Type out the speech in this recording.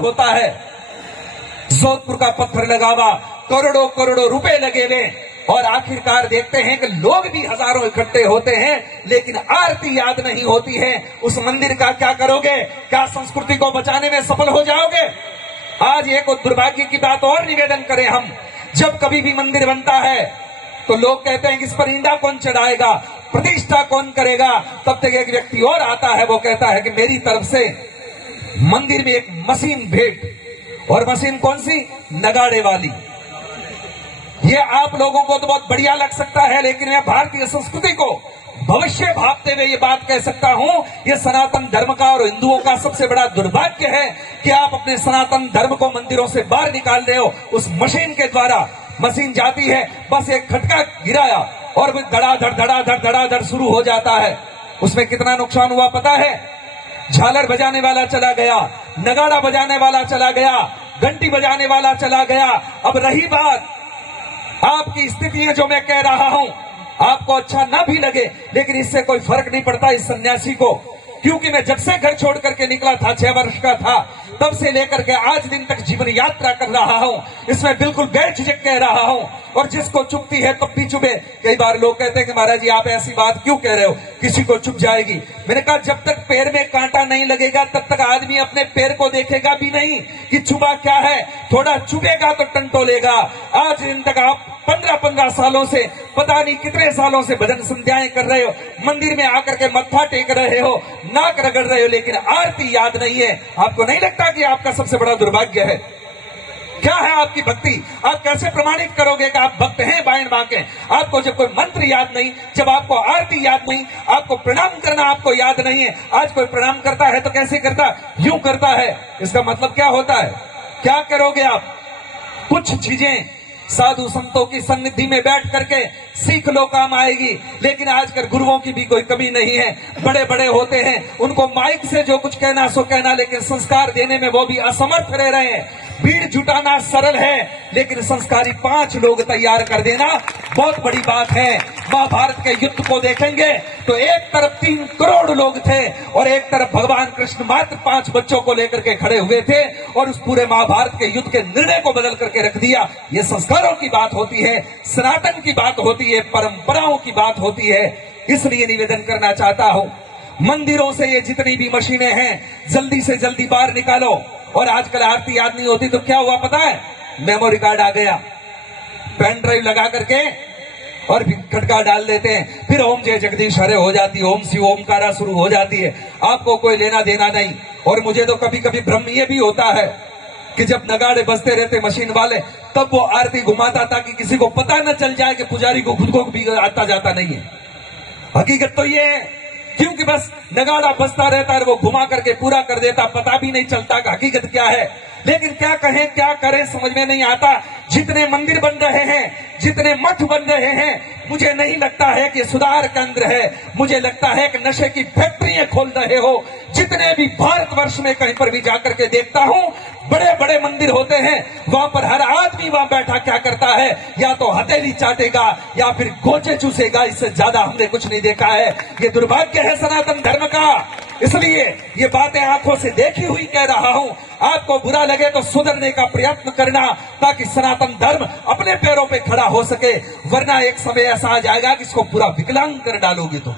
होता है। जोधपुर का पत्थर लगावा, करोड़ों करोड़ों रुपए लगे हुए, और आखिरकार देखते हैं कि लोग भी हजारों इकट्ठे होते हैं, लेकिन आरती याद नहीं होती है। उस मंदिर का क्या करोगे? क्या संस्कृति को बचाने में सफल हो जाओगे? आज एक दुर्भाग्य की बात और निवेदन करें हम, जब कभी भी मंदिर बनता है तो लोग कहते हैं कि इस पर ईंडा कौन चढ़ाएगा, प्रतिष्ठा कौन करेगा। तब तक एक व्यक्ति और आता है, वो कहता है कि मेरी तरफ से मंदिर में एक मशीन भेंट। और मशीन कौन सी? नगाड़े वाली। ये आप लोगों को तो बहुत बढ़िया लग सकता है, लेकिन मैं भारतीय संस्कृति को भविष्य भावते हुए ये बात कह सकता हूं, ये सनातन धर्म का और हिंदुओं का सबसे बड़ा दुर्भाग्य है कि आप अपने सनातन धर्म को मंदिरों से बाहर निकाल रहे हो उस मशीन के द्वारा। मशीन जाती है, बस एक खटका गिराया और वो धड़ाधड़ शुरू हो जाता है। उसमें कितना नुकसान हुआ पता है? झालर बजाने वाला चला गया, नगाड़ा बजाने वाला चला गया, घंटी बजाने वाला चला गया। अब रही बात आपकी स्थितियां जो मैं कह रहा हूं, आपको अच्छा ना भी लगे, लेकिन इससे कोई फर्क नहीं पड़ता इस सन्यासी को, क्योंकि मैं जब से घर छोड़ करके निकला था, 6 वर्ष का था, तब से लेकर के आज दिन तक जीवन यात्रा कर रहा हूं। इसमें बिल्कुल बेझिझक कह रहा हूं, और जिसको चुभती है तब भी चुभे। कई बार लोग कहते हैं कि महाराज जी आप ऐसी बात क्यों कह रहे हो, किसी को चुभ जाएगी। मैंने कहा जब तक पैर में कांटा नहीं लगेगा तब तक आदमी अपने पैर को देखेगा भी नहीं कि चुभा क्या है। थोड़ा चुभेगा तो टंटोलेगा। आज दिन तक आप 15-15 सालों से, पता नहीं कितने सालों से भजन संध्याएं कर रहे हो, मंदिर में आकर के मत्था टेक रहे हो, नाक रगड़ रहे हो, लेकिन आरती याद नहीं है। आपको नहीं लगता कि आपका सबसे बड़ा दुर्भाग्य है? क्या है आपकी भक्ति? आप कैसे प्रमाणित करोगे कि आप भक्त हैं बाएं बांके? आपको जब कोई मंत्र याद नहीं, जब आपको आरती याद नहीं, आपको प्रणाम करना आपको याद नहीं है। आज कोई प्रणाम करता है तो कैसे करता? यूं करता है। इसका मतलब क्या होता है? क्या करोगे आप? कुछ चीजें साधु संतों की सन्निधि में बैठ करके सीख लो, काम आएगी। लेकिन आजकल गुरुओं की भी कोई कमी नहीं है, बड़े बड़े होते हैं, उनको माइक से जो कुछ कहना सो कहना, लेकिन संस्कार देने में वो भी असमर्थ रह रहे हैं। भीड़ जुटाना सरल है, लेकिन संस्कारी 5 लोग तैयार कर देना बहुत बड़ी बात है। महाभारत के युद्ध को देखेंगे तो एक तरफ 3 करोड़ लोग थे और एक तरफ भगवान कृष्ण मात्र 5 बच्चों को लेकर के खड़े हुए थे, और उस पूरे महाभारत के युद्ध के निर्णय को बदल करके रख दिया। ये संस्कारों की बात होती है, सनातन की बात होती है, परंपराओं की बात होती है। इसलिए निवेदन करना चाहता हूं, मंदिरों से ये जितनी भी मशीनें हैं जल्दी से जल्दी बाहर निकालो। और आजकल आरती याद नहीं होती तो क्या हुआ पता है? मेमोरी कार्ड आ गया, पेन ड्राइव लगा करके और खटका डाल देते हैं, फिर ओम जय जगदीश हरे हो जाती है, ओम शिव ओमकारा शुरू हो जाती है। आपको कोई लेना देना नहीं। और मुझे तो कभी कभी भ्रम ये भी होता है कि जब नगाड़े बजते रहते मशीन वाले, तब वो आरती घुमाता ताकि किसी को पता न चल जाए कि पुजारी को खुद को भी आता जाता नहीं है। हकीकत तो ये है, क्योंकि बस नगाड़ा बजता रहता है, वो घुमा करके पूरा कर देता, पता भी नहीं चलता कि हकीकत क्या है। लेकिन क्या कहें क्या करें समझ में नहीं आता। जितने मंदिर बन रहे हैं, जितने मठ बन रहे हैं, मुझे नहीं लगता है कि सुधार केंद्र है, मुझे लगता है कि नशे की फैक्ट्रियां खोल रहे हो। जितने भी भारतवर्ष में कहीं पर भी जाकर के देखता हूं, बड़े बड़े मंदिर होते हैं, वहां पर हर आदमी वहां बैठा क्या करता है? या तो हथेली चाटेगा या फिर गोचे चूसेगा। इससे ज्यादा हमने कुछ नहीं देखा है। ये दुर्भाग्य है सनातन धर्म का। इसलिए ये बातें आंखों से देखी हुई कह रहा हूं। आपको बुरा लगे तो सुधरने का प्रयत्न करना, ताकि सनातन धर्म अपने पैरों पे खड़ा हो सके, वरना एक समय ऐसा आ जाएगा कि इसको पूरा विकलांग कर डालोगे तुम।